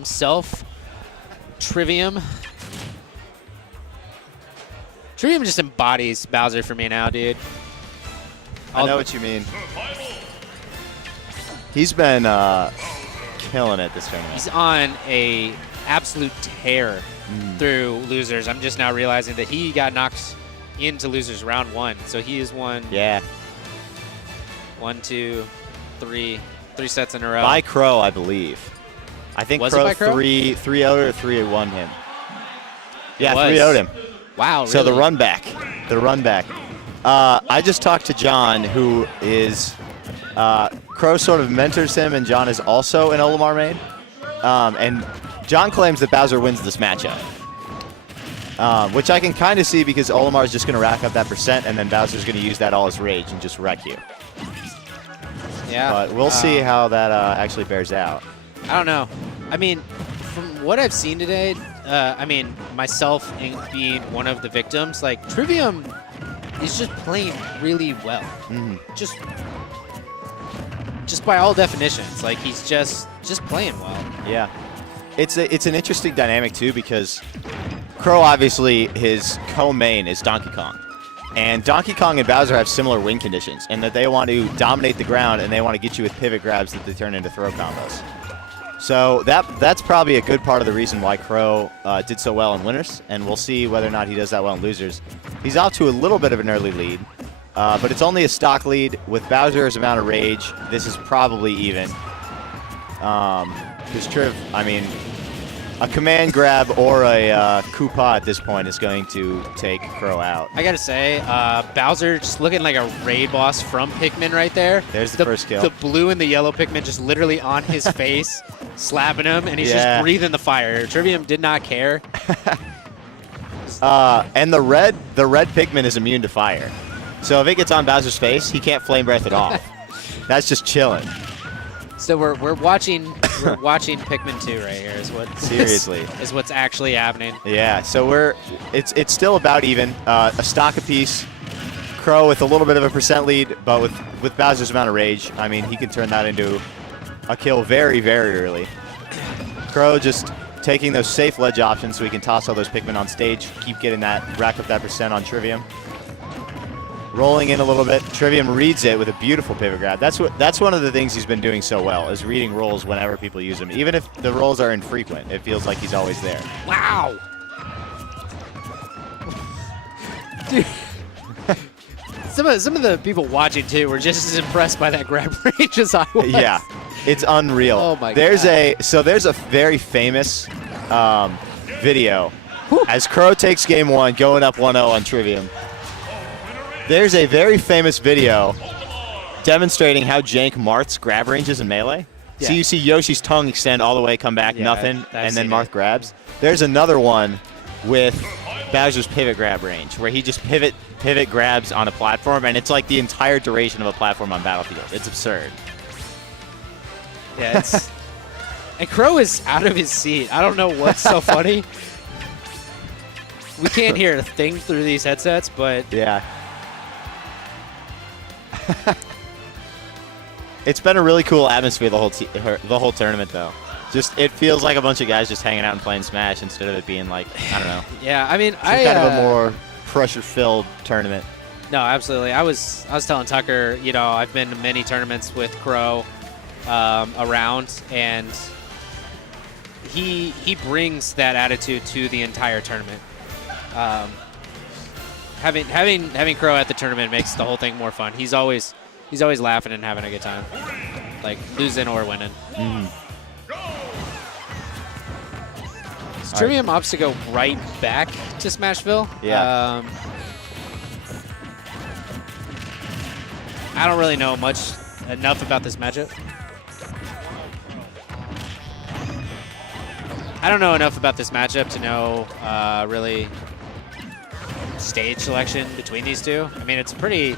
himself, TriVium. TriVium just embodies Bowser for me now, dude. I know what you mean. He's been killing it this tournament. He's on a absolute tear through losers. I'm just now realizing that he got knocked into losers round 1. So he has won. Yeah. 1, 2, 3 sets in a row. By Krow, I believe. I think Was it by Krow? 3-0 or 3-1 him. Yeah, 3-0'd him. Wow, really? So the run back. The run back. I just talked to John, who is Krow sort of mentors him, and John is also an Olimar main. And John claims that Bowser wins this matchup, which I can kind of see because Olimar is just going to rack up that %, and then Bowser's going to use that all as rage and just wreck you. Yeah. But we'll see how that actually bears out. I don't know. I mean, from what I've seen today, I mean, myself being one of the victims, like, TriVium is just playing really well. Just by all definitions, like, he's just playing well. Yeah. It's an interesting dynamic, too, because Krow, obviously, his co-main is Donkey Kong. And Donkey Kong and Bowser have similar win conditions in that they want to dominate the ground and they want to get you with pivot grabs that they turn into throw combos. So that's probably a good part of the reason why Krow did so well in winners, and we'll see whether or not he does that well in losers. He's off to a little bit of an early lead, but it's only a stock lead. With Bowser's amount of rage, this is probably even. Because Triv, I mean, a command grab or a Koopa at this point is going to take Krow out. I gotta say, Bowser just looking like a raid boss from Pikmin right there. There's the first kill. The blue and the yellow Pikmin just literally on his face, slapping him, and he's just breathing the fire. TriVium did not care. And the red Pikmin is immune to fire. So if it gets on Bowser's face, he can't flame breath it off. That's just chilling. So we're watching Pikmin 2 right here is what seriously is what's actually happening. Yeah, so it's still about even. A stock apiece. Krow with a little bit of a % lead, but with Bowser's amount of rage, I mean, he can turn that into a kill very, very early. Krow just taking those safe ledge options so he can toss all those Pikmin on stage, keep getting that, rack up that % on TriVium. Rolling in a little bit. TriVium reads it with a beautiful pivot grab. That's one of the things he's been doing so well, is reading rolls whenever people use them. Even if the rolls are infrequent, it feels like he's always there. Wow. Dude. Some of the people watching too were just as impressed by that grab range as I was. Yeah. It's unreal. Oh my god. There's a very famous video as Krow takes game 1, going up 1-0 on TriVium. There's a very famous video demonstrating how jank Marth's grab ranges in Melee. Yeah. So you see Yoshi's tongue extend all the way, come back, nothing, and then Marth grabs. There's another one with Bowser's pivot grab range, where he just pivot grabs on a platform, and it's like the entire duration of a platform on Battlefield. It's absurd. Yeah, it's... and Krow is out of his seat. I don't know what's so funny. We can't hear a thing through these headsets, but... Yeah. It's been a really cool atmosphere the whole tournament, though. Just it feels like a bunch of guys just hanging out and playing Smash instead of it being like, I don't know. Yeah, I mean, kind of a more pressure-filled tournament. No, absolutely. I was telling Tucker, you know, I've been to many tournaments with Krow around, and he brings that attitude to the entire tournament. Having Krow at the tournament makes the whole thing more fun. He's always laughing and having a good time, like losing or winning. So TriVium opts to go right back to Smashville. Yeah. I don't really know enough about this matchup. I don't know enough about this matchup to know really stage selection between these two. I mean, it's a pretty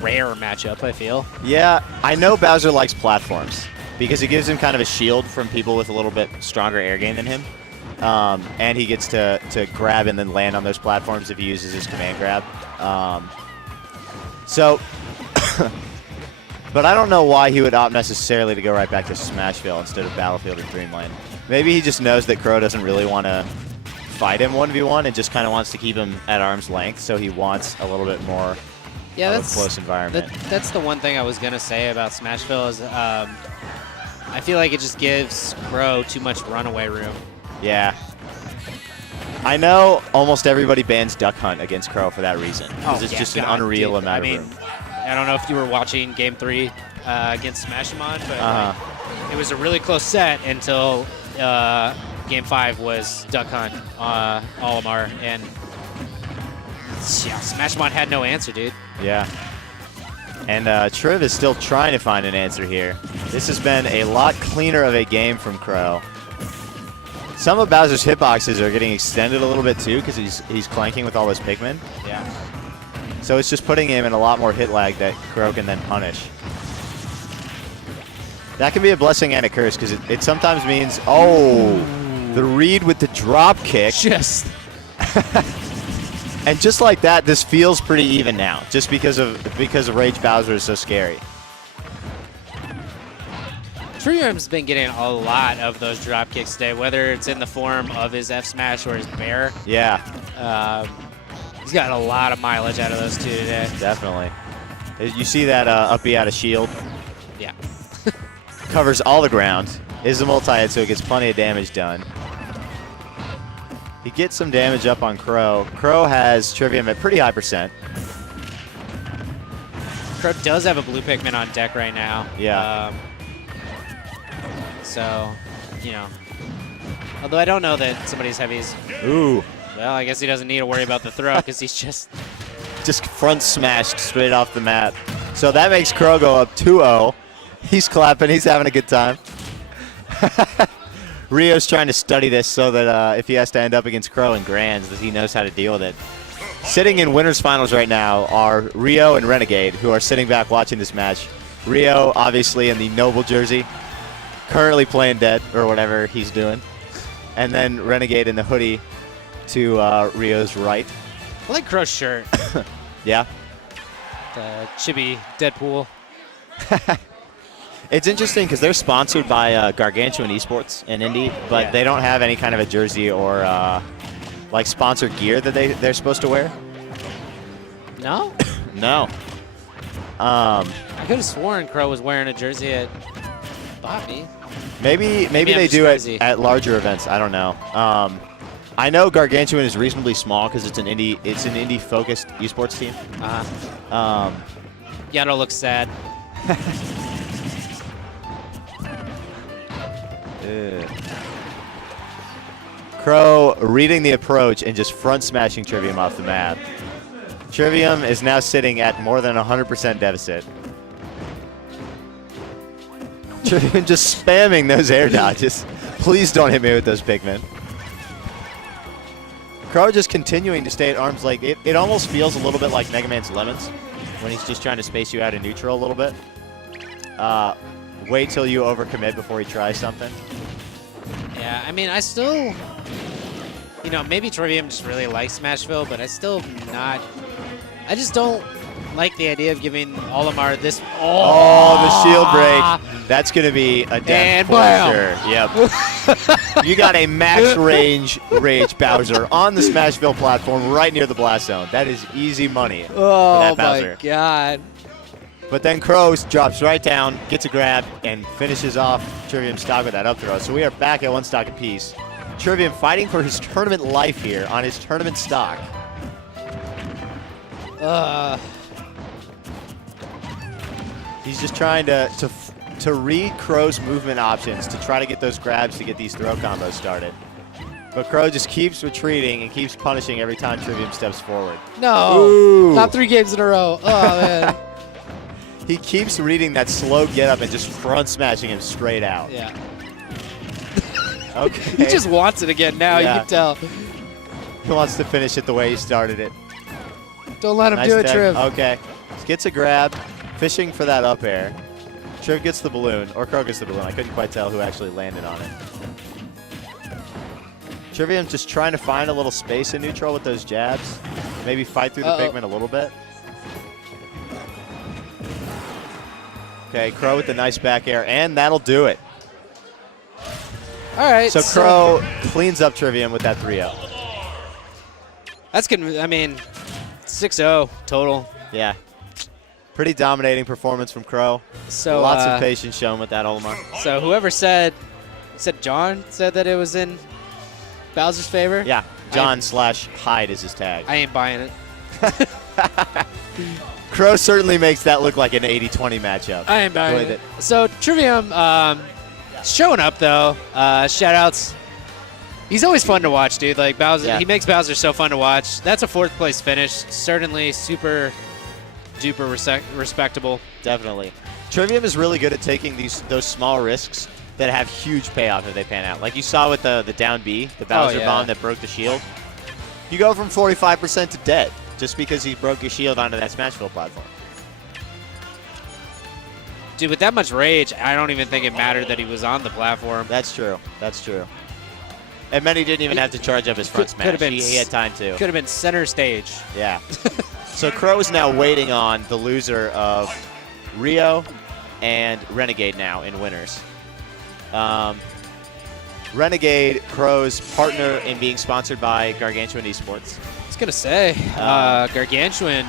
rare matchup, I feel. Yeah, I know Bowser likes platforms because it gives him kind of a shield from people with a little bit stronger air game than him. And he gets to grab and then land on those platforms if he uses his command grab. But I don't know why he would opt necessarily to go right back to Smashville instead of Battlefield or Dreamland. Maybe he just knows that Krow doesn't really want to fight him 1v1 and just kind of wants to keep him at arm's length, so he wants a little bit more of a close environment. That's the one thing I was going to say about Smashville is I feel like it just gives Krow too much runaway room. Yeah. I know almost everybody bans Duck Hunt against Krow for that reason. Because it's just an unreal amount of room. I don't know if you were watching Game 3 against Smashimon, but like, it was a really close set until Game 5 was Duck Hunt, Olimar, and yeah, Smashimon had no answer, dude. Yeah. And Triv is still trying to find an answer here. This has been a lot cleaner of a game from Krow. Some of Bowser's hitboxes are getting extended a little bit too because he's clanking with all those Pikmin. Yeah. So it's just putting him in a lot more hit lag that Krow can then punish. That can be a blessing and a curse because it sometimes means, oh, the read with the drop kick. Just. And just like that, this feels pretty even now, just because of Rage Bowser is so scary. TriVium's been getting a lot of those drop kicks today, whether it's in the form of his F smash or his bear. Yeah. He's got a lot of mileage out of those two today. Definitely. You see that up B out of shield? Yeah. Covers all the ground. Is a multi-hit, so it gets plenty of damage done. He gets some damage up on Krow. Krow has TriVium at pretty high %. Krow does have a blue Pikmin on deck right now. Yeah. So, you know. Although I don't know that somebody's heavies. Ooh. Well, I guess he doesn't need to worry about the throw because he's just front smashed straight off the map. So that makes Krow go up 2-0. He's clapping. He's having a good time. Rio's trying to study this so that if he has to end up against Krow in Grands, that he knows how to deal with it. Sitting in winners finals right now are Rio and Renegade, who are sitting back watching this match. Rio, obviously, in the Noble jersey, currently playing dead, or whatever he's doing. And then Renegade in the hoodie to Rio's right. I like Krow's shirt. Yeah. The chibi Deadpool. It's interesting because they're sponsored by Gargantuan Esports in Indy, but they don't have any kind of a jersey or like sponsored gear that they're supposed to wear. No? No. I could have sworn Krow was wearing a jersey at Bobby. Maybe they do it at larger events. I don't know. I know Gargantuan is reasonably small because it's an indie focused esports team. Yato looks sad. Krow reading the approach and just front smashing TriVium off the map. TriVium is now sitting at more than 100% deficit. TriVium just spamming those air dodges. Please don't hit me with those Pikmin. Krow just continuing to stay at arm's length. It almost feels a little bit like Mega Man's Lemons when he's just trying to space you out in neutral a little bit. Wait till you overcommit before he tries something. Yeah, I mean, I still, you know, maybe TriVium just really likes Smashville, but I just don't like the idea of giving Olimar this. Oh, the shield break. That's going to be a death for sure. Yep. You got a max range Rage Bowser on the Smashville platform right near the blast zone. That is easy money for that Bowser. Oh, my God. But then Krow drops right down, gets a grab, and finishes off TriVium's stock with that up throw. So we are back at one stock apiece. TriVium fighting for his tournament life here on his tournament stock. He's just trying to read Krow's movement options to try to get those grabs to get these throw combos started. But Krow just keeps retreating and keeps punishing every time TriVium steps forward. No, Ooh. not 3 games in a row. Oh, man. He keeps reading that slow get up and just front smashing him straight out. Yeah. Okay. He just wants it again now, you can tell. He wants to finish it the way he started it. Don't let him do it, Triv. Okay. Gets a grab, fishing for that up air. Triv gets the balloon, or Krow gets the balloon. I couldn't quite tell who actually landed on it. TriVium's just trying to find a little space in neutral with those jabs. Maybe fight through the Pikmin a little bit. Okay, Krow with the nice back air, and that'll do it. All right. So Krow cleans up TriVium with that 3-0. That's good. I mean, 6-0 total. Yeah. Pretty dominating performance from Krow. So lots of patience shown with that Olimar. So whoever said John said that it was in Bowser's favor? Yeah. John/Hyde is his tag. I ain't buying it. Krow certainly makes that look like an 80-20 matchup. I ain't buying it. So TriVium showing up though. Shout outs. He's always fun to watch, dude. Like Bowser, Yeah. He makes Bowser so fun to watch. That's a 4th place finish. Certainly super duper respectable. Definitely. TriVium is really good at taking those small risks that have huge payoff if they pan out. Like you saw with the down B, the Bowser bomb that broke the shield. You go from 45% to dead just because he broke your shield onto that Smashville platform. Dude, with that much rage, I don't even think it mattered that he was on the platform. That's true. That's true. And many didn't even have to charge up his front smash. He had time to. Could have been center stage. Yeah. So Krow is now waiting on the loser of Rio and Renegade now in winners. Renegade, Krow's partner in being sponsored by Gargantuan Esports. I was going to say, Gargantuan,